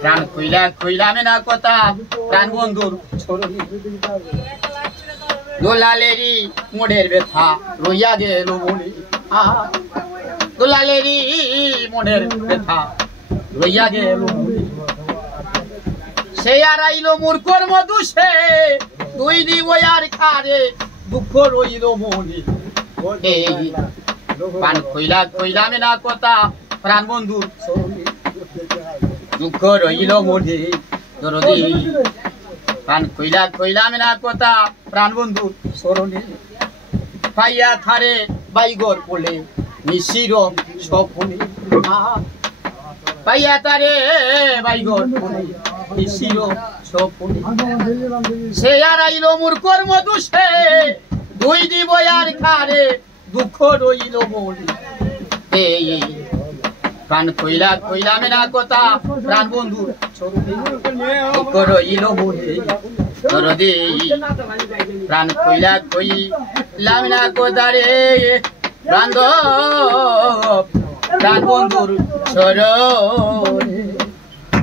প্রাণ কইলামে না কথা প্রাণ বন্ধুর দোলালেরই মোড়ের ব্যথা রইয়া গেল মনে দোলালেরই মোড়ের ব্যথা রইয়া গেল সে আর আইল মূর্খর মধু সে তুই দিব আর কারে দুঃখ রইল মনে প্রাণ কইলামে না কথা প্রাণ বন্ধুর দুঃখ রইল মনে দরদি প্রাণ কইলামে না কথা প্রাণ বন্ধুর স্মরণে পাইয়া থারে বাইগর বলে নিশির স্বপনে পাইয়া তারে বাইগর বলে নিশির স্বপনে সে আর আইল মূর্খর মধু সে দুই দিব আর কারে দুঃখ রইল মনে প্রাণ কইলামে না কথা প্রাণ বন্ধুর দুঃখ রইল মনে দরদি প্রাণ কইলামে না কথা রে প্রাণ বন্ধুর স্মরণে